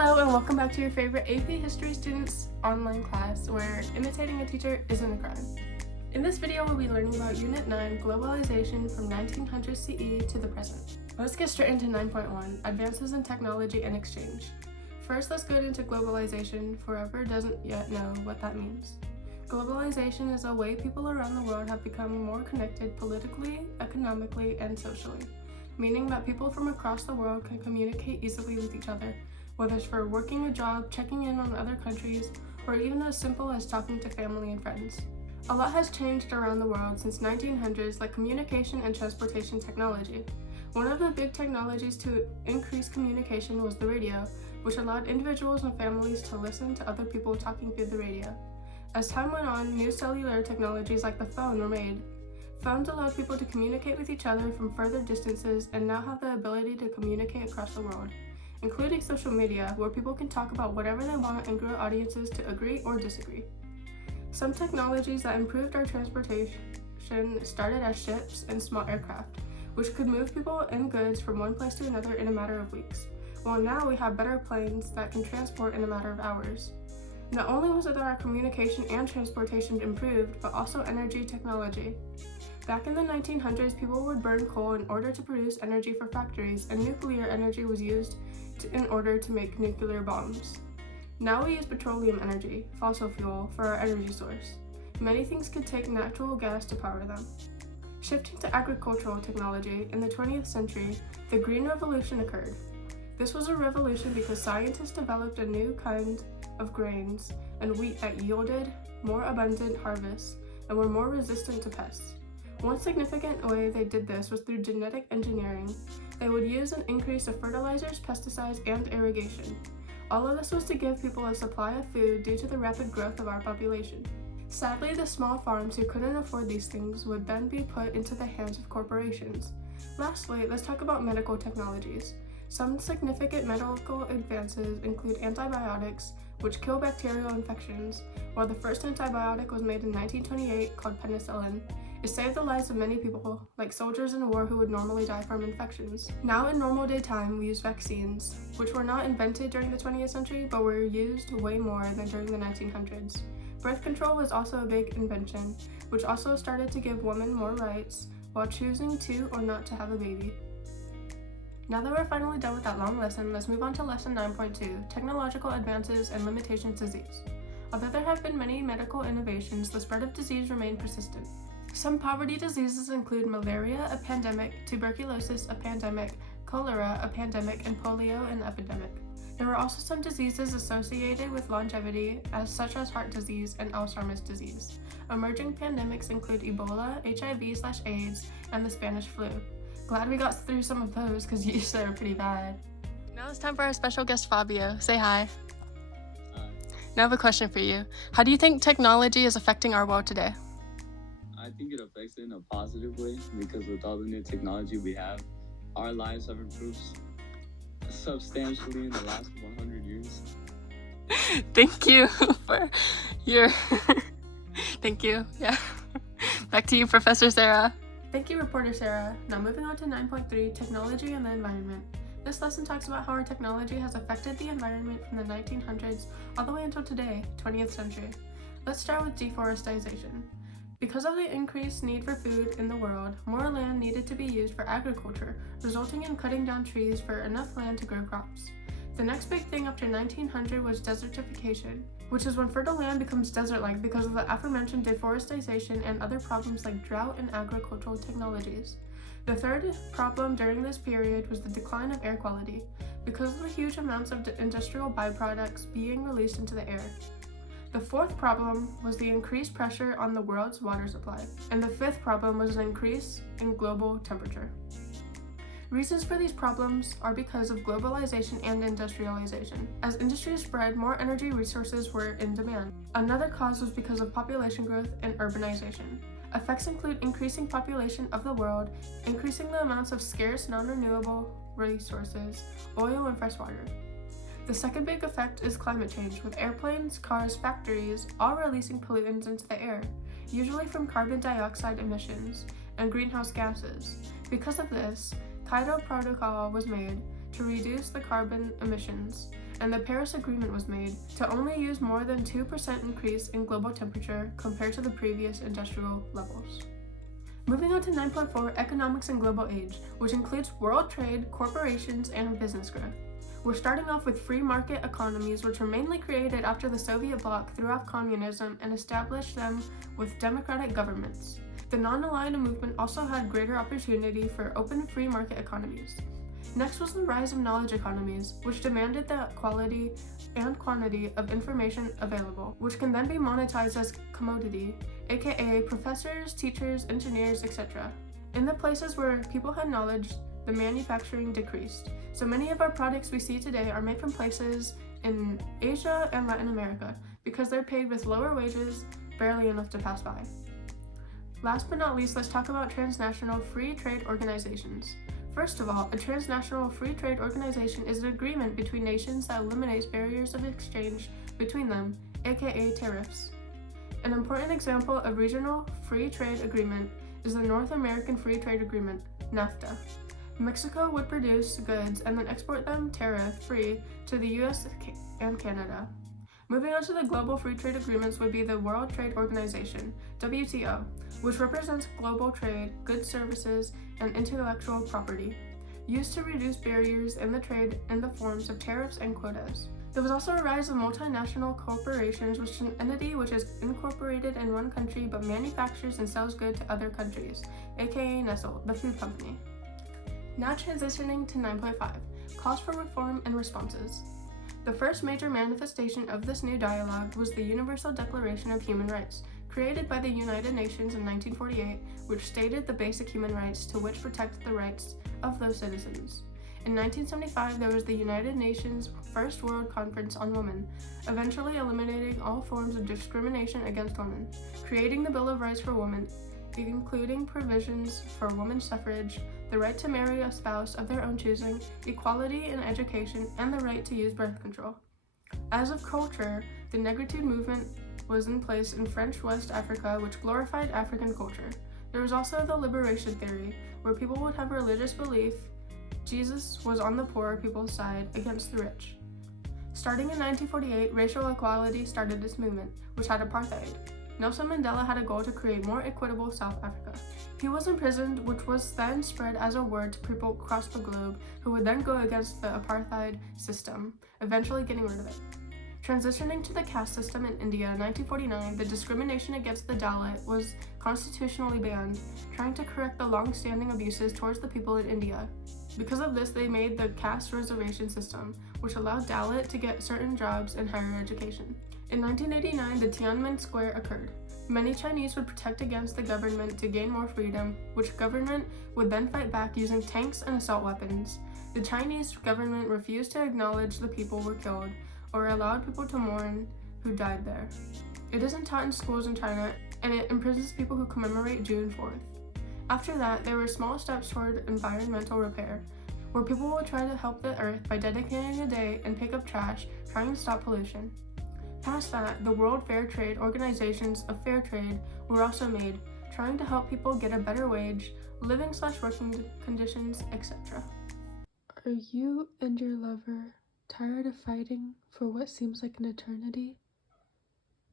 Hello and welcome back to your favorite AP History students online class where imitating a teacher isn't a crime. In this video we'll be learning about Unit 9, Globalization from 1900 CE to the present. Let's get straight into 9.1, Advances in Technology and Exchange. First, let's get into globalization for whoever doesn't yet know what that means. Globalization is a way people around the world have become more connected politically, economically, and socially, meaning that people from across the world can communicate easily with each other, whether it's for working a job, checking in on other countries, or even as simple as talking to family and friends. A lot has changed around the world since 1900s, like communication and transportation technology. One of the big technologies to increase communication was the radio, which allowed individuals and families to listen to other people talking through the radio. As time went on, new cellular technologies like the phone were made. Phones allowed people to communicate with each other from further distances and now have the ability to communicate across the world, including social media, where people can talk about whatever they want and grow audiences to agree or disagree. Some technologies that improved our transportation started as ships and small aircraft, which could move people and goods from one place to another in a matter of weeks, while now we have better planes that can transport in a matter of hours. Not only was it that our communication and transportation improved, but also energy technology. Back in the 1900s, people would burn coal in order to produce energy for factories, and nuclear energy was used in order to make nuclear bombs. Now we use petroleum energy, fossil fuel, for our energy source. Many things could take natural gas to power them. Shifting to agricultural technology, in the 20th century, the Green Revolution occurred. This was a revolution because scientists developed a new kind of grains and wheat that yielded more abundant harvests and were more resistant to pests. One significant way they did this was through genetic engineering. They would use an increase of fertilizers, pesticides, and irrigation. All of this was to give people a supply of food due to the rapid growth of our population. Sadly, the small farms who couldn't afford these things would then be put into the hands of corporations. Lastly, let's talk about medical technologies. Some significant medical advances include antibiotics, which kill bacterial infections. While the first antibiotic was made in 1928, called penicillin, it saved the lives of many people, like soldiers in war who would normally die from infections. Now in normal day time, we use vaccines, which were not invented during the 20th century, but were used way more than during the 1900s. Birth control was also a big invention, which also started to give women more rights while choosing to or not to have a baby. Now that we're finally done with that long lesson, let's move on to lesson 9.2, Technological Advances and Limitations Disease. Although there have been many medical innovations, the spread of disease remained persistent. Some poverty diseases include malaria, a pandemic, tuberculosis, a pandemic, cholera, a pandemic, and polio, an epidemic. There were also some diseases associated with longevity, such as heart disease and Alzheimer's disease. Emerging pandemics include Ebola, HIV/AIDS, and the Spanish flu. Glad we got through some of those because you said they were pretty bad. Now it's time for our special guest Fabio. Say hi. Hi. Now I have a question for you. How do you think technology is affecting our world today? I think it affects it in a positive way because with all the new technology we have, our lives have improved substantially in the last 100 years. Thank you for your... Thank you. Yeah. Back to you, Professor Sarah. Thank you, Reporter Sarah. Now moving on to 9.3, Technology and the Environment. This lesson talks about how our technology has affected the environment from the 1900s all the way until today, 20th century. Let's start with deforestation. Because of the increased need for food in the world, more land needed to be used for agriculture, resulting in cutting down trees for enough land to grow crops. The next big thing after 1900 was desertification, which is when fertile land becomes desert-like because of the aforementioned deforestation and other problems like drought and agricultural technologies. The third problem during this period was the decline of air quality, because of the huge amounts of industrial byproducts being released into the air. The fourth problem was the increased pressure on the world's water supply, and the fifth problem was an increase in global temperature. Reasons for these problems are because of globalization and industrialization. As industries spread, more energy resources were in demand. Another cause was because of population growth and urbanization. Effects include increasing population of the world, increasing the amounts of scarce non-renewable resources, oil and fresh water. The second big effect is climate change, with airplanes, cars, factories all releasing pollutants into the air, usually from carbon dioxide emissions and greenhouse gases. Because of this, Kyoto Protocol was made to reduce the carbon emissions, and the Paris Agreement was made to only use more than 2% increase in global temperature compared to the previous industrial levels. Moving on to 9.4, Economics and Global Age, which includes world trade, corporations, and business growth. We're starting off with free market economies, which were mainly created after the Soviet bloc threw off communism and established them with democratic governments. The non-aligned movement also had greater opportunity for open free market economies. Next was the rise of knowledge economies, which demanded the quality and quantity of information available, which can then be monetized as commodity, aka professors, teachers, engineers, etc. In the places where people had knowledge, the manufacturing decreased. So many of our products we see today are made from places in Asia and Latin America because they're paid with lower wages, barely enough to pass by. Last but not least, let's talk about transnational free trade organizations. First of all, a transnational free trade organization is an agreement between nations that eliminates barriers of exchange between them, aka tariffs. An important example of regional free trade agreement is the North American Free Trade Agreement, NAFTA. Mexico would produce goods and then export them tariff-free to the US and Canada. Moving on to the global free trade agreements would be the World Trade Organization, WTO, which represents global trade, goods, services, and intellectual property, used to reduce barriers in the trade in the forms of tariffs and quotas. There was also a rise of multinational corporations, which is an entity which is incorporated in one country but manufactures and sells goods to other countries, aka Nestle, the food company. Now transitioning to 9.5, calls for reform and responses. The first major manifestation of this new dialogue was the Universal Declaration of Human Rights, created by the United Nations in 1948, which stated the basic human rights to which protect the rights of those citizens. In 1975, there was the United Nations First World Conference on Women, eventually eliminating all forms of discrimination against women, creating the Bill of Rights for Women, including provisions for women's suffrage, the right to marry a spouse of their own choosing, equality in education, and the right to use birth control. As of culture, the Negritude movement was in place in French West Africa, which glorified African culture. There was also the liberation theory, where people would have religious belief Jesus was on the poor people's side against the rich. Starting in 1948, racial equality started this movement, which had apartheid. Nelson Mandela had a goal to create more equitable South Africa. He was imprisoned, which was then spread as a word to people across the globe who would then go against the apartheid system, eventually getting rid of it. Transitioning to the caste system in India in 1949, the discrimination against the Dalit was constitutionally banned, trying to correct the long-standing abuses towards the people in India. Because of this, they made the caste reservation system, which allowed Dalit to get certain jobs and higher education. In 1989, the Tiananmen Square occurred. Many Chinese would protect against the government to gain more freedom, which government would then fight back using tanks and assault weapons. The Chinese government refused to acknowledge the people were killed, or allowed people to mourn who died there. It isn't taught in schools in China, and it imprisons people who commemorate June 4th. After that, there were small steps toward environmental repair, where people would try to help the earth by dedicating a day and pick up trash, trying to stop pollution. Past that, the World Fair Trade organizations of fair trade were also made, trying to help people get a better wage, living/working conditions, etc. Are you and your lover tired of fighting for what seems like an eternity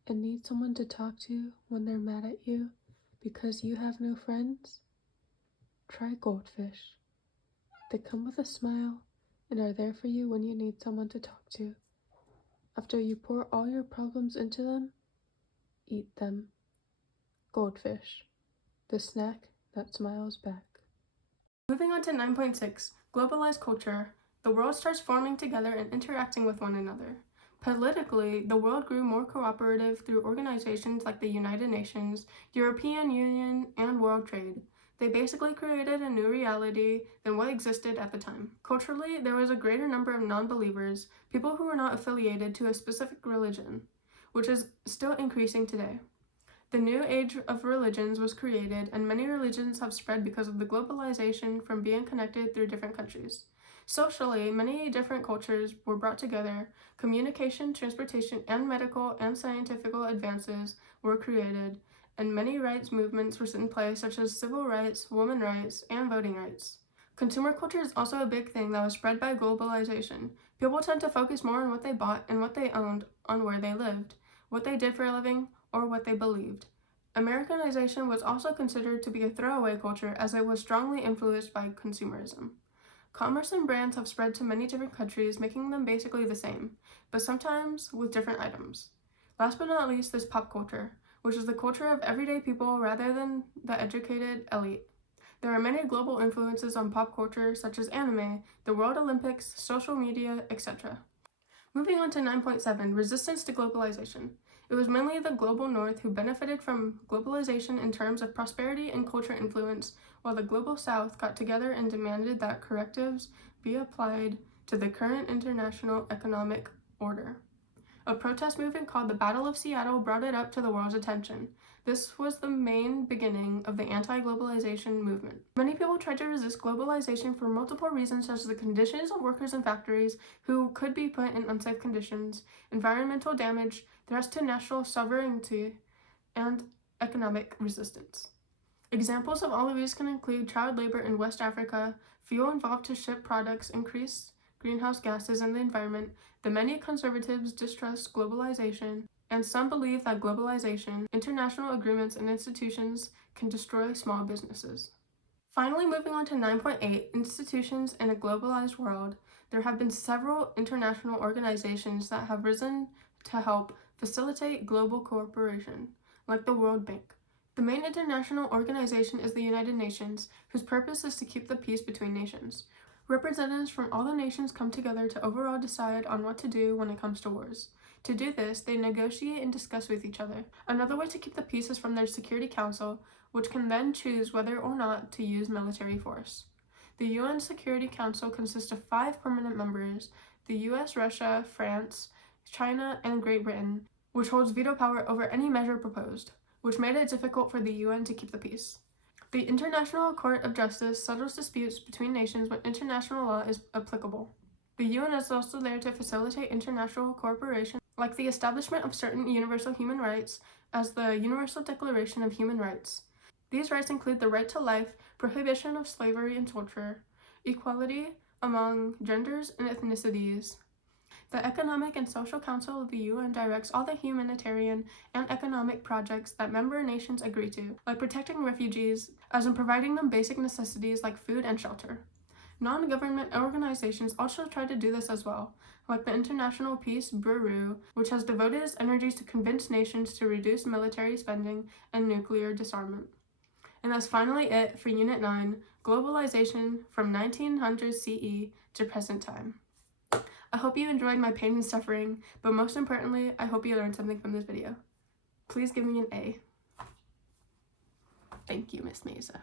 and need someone to talk to when they're mad at you because you have no friends? Try goldfish. They come with a smile and are there for you when you need someone to talk to. After you pour all your problems into them, eat them. Goldfish, the snack that smiles back. Moving on to 9.6, globalized culture. The world starts forming together and interacting with one another. Politically, the world grew more cooperative through organizations like the United Nations, European Union, and World Trade. They basically created a new reality than what existed at the time. Culturally, there was a greater number of non-believers, people who were not affiliated to a specific religion, which is still increasing today. The new age of religions was created, and many religions have spread because of the globalization from being connected through different countries. Socially, many different cultures were brought together. Communication, transportation, and medical and scientific advances were created, and many rights movements were in place, such as civil rights, women's rights, and voting rights. Consumer culture is also a big thing that was spread by globalization. People tend to focus more on what they bought and what they owned, on where they lived, what they did for a living, or what they believed. Americanization was also considered to be a throwaway culture as it was strongly influenced by consumerism. Commerce and brands have spread to many different countries, making them basically the same, but sometimes with different items. Last but not least, there's pop culture, which is the culture of everyday people rather than the educated elite. There are many global influences on pop culture, such as anime, the World Olympics, social media, etc. Moving on to 9.7, resistance to globalization. It was mainly the global north who benefited from globalization in terms of prosperity and culture influence, while the global south got together and demanded that correctives be applied to the current international economic order. A protest movement called the Battle of Seattle brought it up to the world's attention. This was the main beginning of the anti-globalization movement. Many people tried to resist globalization for multiple reasons, such as the conditions of workers in factories who could be put in unsafe conditions, environmental damage, threats to national sovereignty, and economic resistance. Examples of all of these can include child labor in West Africa, fuel involved to ship products, increased greenhouse gases in the environment. The many conservatives distrust globalization, and some believe that globalization, international agreements, and institutions can destroy small businesses. Finally, moving on to 9.8, institutions in a globalized world, there have been several international organizations that have risen to help facilitate global cooperation, like the World Bank. The main international organization is the United Nations, whose purpose is to keep the peace between nations. Representatives from all the nations come together to overall decide on what to do when it comes to wars. To do this, they negotiate and discuss with each other. Another way to keep the peace is from their Security Council, which can then choose whether or not to use military force. The UN Security Council consists of 5 permanent members: the US, Russia, France, China, and Great Britain, which holds veto power over any measure proposed, which made it difficult for the UN to keep the peace. The International Court of Justice settles disputes between nations when international law is applicable. The UN is also there to facilitate international cooperation, like the establishment of certain universal human rights, as the Universal Declaration of Human Rights. These rights include the right to life, prohibition of slavery and torture, equality among genders and ethnicities. The Economic and Social Council of the UN directs all the humanitarian and economic projects that member nations agree to, like protecting refugees, as in providing them basic necessities like food and shelter. Non-government organizations also try to do this as well, like the International Peace Bureau, which has devoted its energies to convince nations to reduce military spending and nuclear disarmament. And that's finally it for Unit 9, Globalization from 1900 CE to present time. I hope you enjoyed my pain and suffering, but most importantly, I hope you learned something from this video. Please give me an A. Thank you, Miss Mesa.